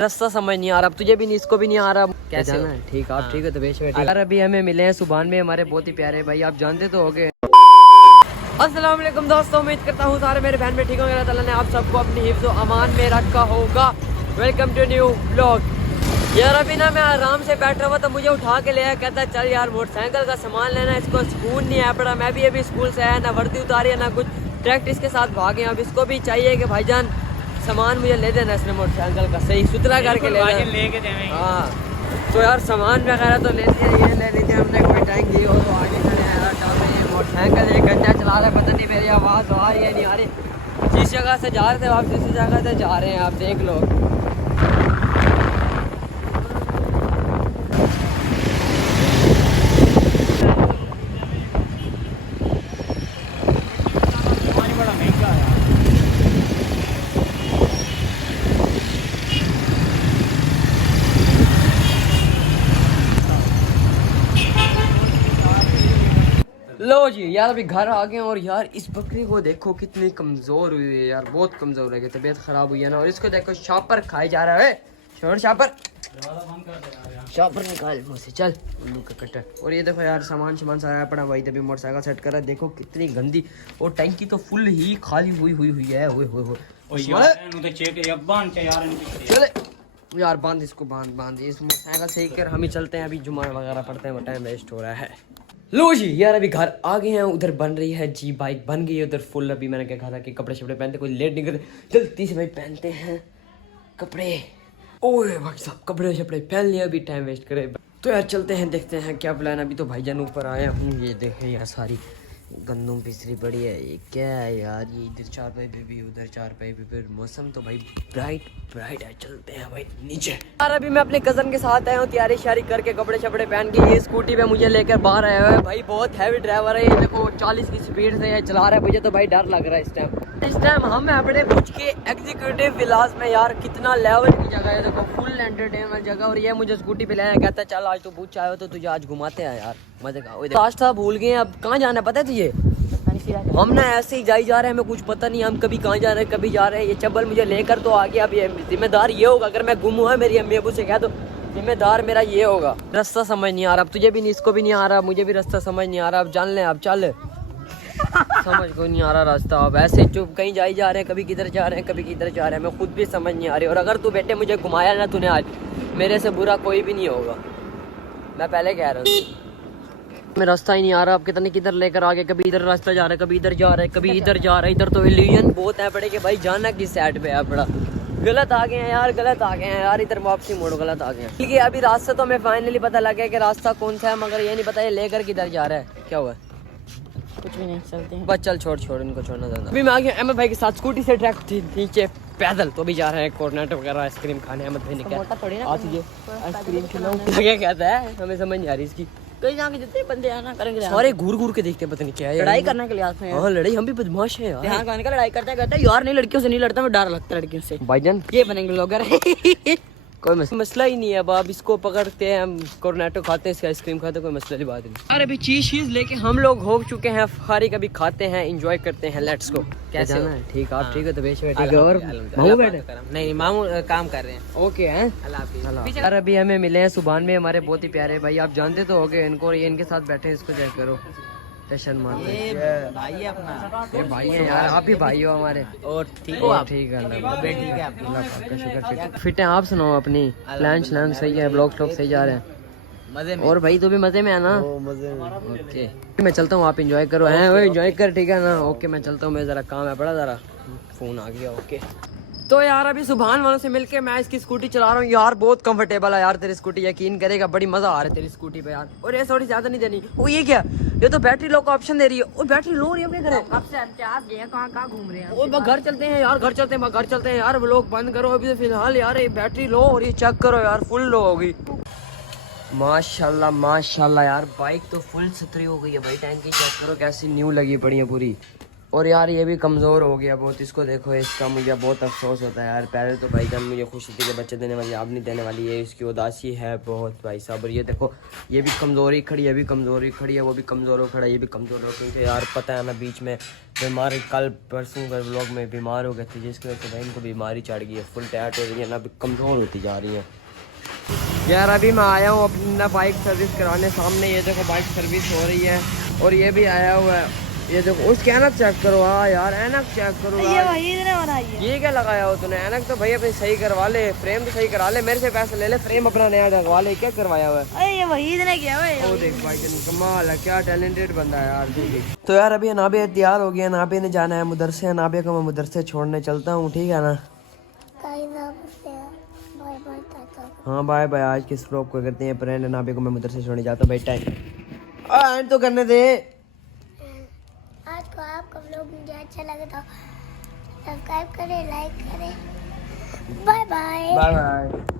रास्ता समझ नहीं आ रहा, तुझे भी नहीं, इसको भी नहीं आ रहा। कैसे जाना है? ठीक, आप ठीक हो तो बेश यार। अभी हमें मिले हैं सुभान में, हमारे बहुत ही प्यारे भाई, आप जानते तो होगे। अस्सलाम वालेकुम दोस्तों, उम्मीद करता हूँ सारे मेरे बहन में ठीक होंगे। अल्लाह ताला ने आप सबको अपनी हिफ्ज़ व अमान में रखा होगा। Welcome to new blog. यार अभी ना मैं आराम से बैठा हुआ तो मुझे उठा के ले आया, कहता चल यार मोटरसाइकिल का सामान लेना, इसको स्कूल नहीं है पड़ा। मैं भी अभी स्कूल से आया, ना वर्दी उतारी है ना कुछ, प्रैक्टिस के साथ भागे। अब इसको भी चाहिए कि भाईजान सामान मुझे ले देना, इसने मोटरसाइकिल का सही सुथरा करके ले देना। हाँ तो यार सामान वगैरह तो ले लिया, ये ले लीजिए हमने, कोई टैंकी हो तो आगे खड़े हैं यार। ये मोटरसाइकिल एक घंटा चला रहे, पता नहीं मेरी आवाज़ तो आ रही है नहीं आ रही। जिस जगह से जा रहे थे वापस इसी जगह से जा रहे हैं, आप देख लो। लो जी यार अभी घर आ गए और यार इस बकरी को देखो कितनी कमज़ोर हुई है यार, बहुत कमज़ोर है, तबीयत ख़राब हुई है ना। और इसको देखो शॉपर खाए जा रहा है, छोड़ शॉपर, शॉपर निकाल मुँह से, चल उल्लू का कटर। और ये देखो यार सामान सारा पड़ा भाई, तभी मोटरसाइकिल सेट कर रहा है, देखो कितनी गंदी। और टैंकी तो फुल ही खाली हुई है। चले यार बांध इसको, बांध इस मोटरसाइकिल सही कर, हम ही चलते हैं, अभी जुमा वगैरह पढ़ते हैं, टाइम वेस्ट हो रहा है। लो जी यार अभी घर आ गए हैं, उधर बन रही है जी, बाइक बन गई है उधर फुल। अभी मैंने क्या कहा था कि कपड़े शपड़े पहनते, कोई लेट नहीं करते, जल्दी से भाई पहनते हैं कपड़े। ओए भाई साहब कपड़े शपड़े पहन लिया, अभी टाइम वेस्ट करे तो यार चलते हैं, देखते हैं क्या प्लान। अभी तो भाईजान ऊपर आया हूँ, ये देखें यार सारी गंदम पिसरी पड़ी है, ये क्या है यार, ये इधर चारपाई पे भी उधर चारपाई पे फिर। मौसम तो भाई ब्राइट है, चलते हैं भाई नीचे। यार अभी मैं अपने कज़न के साथ आया हूँ, तैयारी शारी करके कपड़े शपड़े पहन के। ये स्कूटी पे मुझे लेकर बाहर आया हुआ है भाई, बहुत हैवी ड्राइवर है ये, देखो 40 की स्पीड से ये चला रहा है, मुझे तो भाई डर लग रहा है इस टाइम हम है अपने भुज के एग्जीक्यूटिव विलास में। यार कितना लेवल की जगह है, देखो फुल एंटरटेनमेंट जगह। और ये मुझे स्कूटी पे लाया, कहता चल आज तो भुज आए हो तो तुझे आज घुमाते हैं यार, मजे का। रास्ता भूल गए, अब कहाँ जाना है पता है तुझे? हम ना ऐसे ही जा रहे हैं, हमें कुछ पता नहीं हम कभी कहाँ जा रहे हैं, कभी जा रहे हैं। ये चब्बल मुझे लेकर तो आ गया, अब ये जिम्मेदार ये होगा, अगर मैं गुम हुआ मेरी अम्मी अबू से कह दो, जिम्मेदार मेरा ये होगा। रास्ता समझ नहीं आ रहा, अब तुझे भी नहीं, इसको भी नहीं आ रहा, मुझे भी रास्ता समझ नहीं आ रहा। अब जान ले, अब चल समझ को नहीं आ रहा रास्ता। अब ऐसे चुप कहीं जा रहे हैं, कभी किधर जा रहे हैं, कभी किधर जा रहे हैं, मैं खुद भी समझ नहीं आ रही। और अगर तू बेटे मुझे घुमाया ना तूने आज, मेरे से बुरा कोई भी नहीं होगा, मैं पहले कह रहा हूँ। मैं रास्ता ही नहीं आ रहा, अब कितने किधर लेकर आ गए, कभी इधर रास्ता जा रहा है, कभी इधर जा रहा है, कभी इधर जा रहा है। इधर तो इल्यूजन बहुत है बड़े कि भाई जाना किस साइड पे है, बड़ा गलत आ गए हैं यार, गलत आ गए हैं यार, इधर वापसी मोड़ गलत आ गए हैं। ठीक है अभी रास्ता तो हमें फाइनली पता लग गया कि रास्ता कौन सा है, मगर ये नहीं पता ये लेकर किधर जा रहा है। क्या हुआ? कुछ भी नहीं, चलते हैं बस चल छोड़ इनको, छोड़ना जाना। अभी मैं आ गया अहमद भाई के साथ स्कूटी से, ट्रैक नीचे पैदल, तो भी जा रहे हैं कॉर्नेट वगैरह आइसक्रीम खाने। अहमद भाई ने क्या आइसक्रीम खिलाऊं, क्या कहता है, हमें समझ नहीं आ रही इसकी। कहीं जाके जितने बंदे हैं ना करेंगे, सारे घूर के देखते हैं, पता नहीं क्या है, लड़ाई करने के लिए आते हैं। हाँ लड़ाई, हम भी बदमाश हैं यार। यहाँ खाने का लड़ाई करते हैं यार, नहीं लड़कियों से नहीं लड़ता मैं, डर लगता है लड़कियों से। भाईजान ये बनेंगे ब्लॉगर कोई मसला ही नहीं है। अब आप इसको पकड़ते हैं, हम कोर्नेटो खाते हैं, इसकी आइसक्रीम खाते हैं, कोई मसला की बात नहीं। यार अभी चीज लेके हम लोग हो चुके हैं फारिग, अभी खाते हैं, एंजॉय करते हैं, लेट्स गो। कैसे जाना है? ठीक, आप ठीक हो तो बेच बैठे और मामू बैठे? नहीं मामू काम कर रहे हैं। ओके हैं, यार अभी हमें मिले हैं सुभान में, हमारे बहुत ही प्यारे भाई, आप जानते तो होगे इनको, ये इनके साथ बैठे हैं, इसको चेक करो, टेंशन मार भाई है अपना, ये भाई है यार, आप ही भाई हो हमारे। और ठीक हो आप? ठीक है, ठीक है आप? अल्लाह पाक का शुक्र, फिट है। आप सुनाओ अपनी प्लान सही है, ब्लॉग सही जा रहे हैं मजे में? और भाई तो भी मजे में है ना? मजे में। ओके मैं चलता हूँ, आप एंजॉय करो। हैं वो एंजॉय कर, ठीक है ना? ओके मैं चलता हूँ, मैं ज़रा काम है बड़ा, ज़रा फ़ोन आ गया। ओके तो यार अभी सुभान वालों से मिलके मैं इसकी स्कूटी चला रहा हूँ यार, बहुत कंफर्टेबल है यार तेरी स्कूटी, यकीन करेगा, बड़ी मजा आ रहा है तेरी स्कूटी पे यार। और ये थोड़ी ज्यादा नहीं देनी। वो ये क्या, ये तो बैटरी लो का ऑप्शन दे रही है, और बैटरी लो रही है अपने घर। कहाँ घूम रहे हैं? और घर चलते हैं यार, घर चलते हैं यार, लोग बंद करो अभी तो फिलहाल यार, ये बैटरी लो और ये चेक करो यार, फुल लो होगी। माशाल्लाह यार, बाइक तो फुल सतरी हो गई है भाई, टैंकी चेक करो कैसी न्यू लगी पड़ी है पूरी। और यार ये भी कमज़ोर हो गया बहुत, इसको देखो, इसका मुझे बहुत अफसोस होता है यार। पहले तो भाईजान मुझे खुशी थी कि बच्चे देने वाली, अब नहीं देने वाली है, इसकी उदासी है बहुत भाई साहब। और ये देखो ये भी कमज़ोरी खड़ी है, वो भी कमज़ोर हो खड़ा है, ये भी कमज़ोर हो, क्योंकि यार पता है ना बीच में बीमार, कल परसों के व्लॉग में बीमार हो गए थे, जिसकी वजह से भाई इनको बीमारी चढ़ गई है, फुल टायर्ड हो रही है ना, अभी कमज़ोर होती जा रही है। यार अभी मैं आया हूँ अपना बाइक सर्विस कराने, सामने ये देखो बाइक सर्विस हो रही है, और ये भी आया हुआ है, ये देखो उसके ऐनक चेक करो। हाँ यार ऐनक चेक करो, ये वही ने बनाई है। ये क्या लगाया हो तूने? ऐनक तो भाई अपनी सही करवा ले, फ्रेम तो सही करा ले, मेरे से पैसे ले ले, फ्रेम अपना नया लगवा ले, क्या करवाया हुआ है? अरे ये वही ने किया है। ओ देख भाई कमाल है, क्या टैलेंटेड बंदा है यार तू भी। तो यार अभी नाबे तैयार हो गया, नाबे ने जाना है मदरसे, नाबे को मैं मदरसे छोड़ने चलता हूँ, ठीक है ना? हाँ बाय बाय, आज के व्लॉग को करते हैं फ्रेंड, नाबे को मैं मदरसे छोड़ने जाता हूँ, भाई टाइम एंड तो करने दे। आज को आपका व्लॉग मुझे अच्छा लगे तो सब्सक्राइब करें, लाइक करें। Bye bye. Bye bye.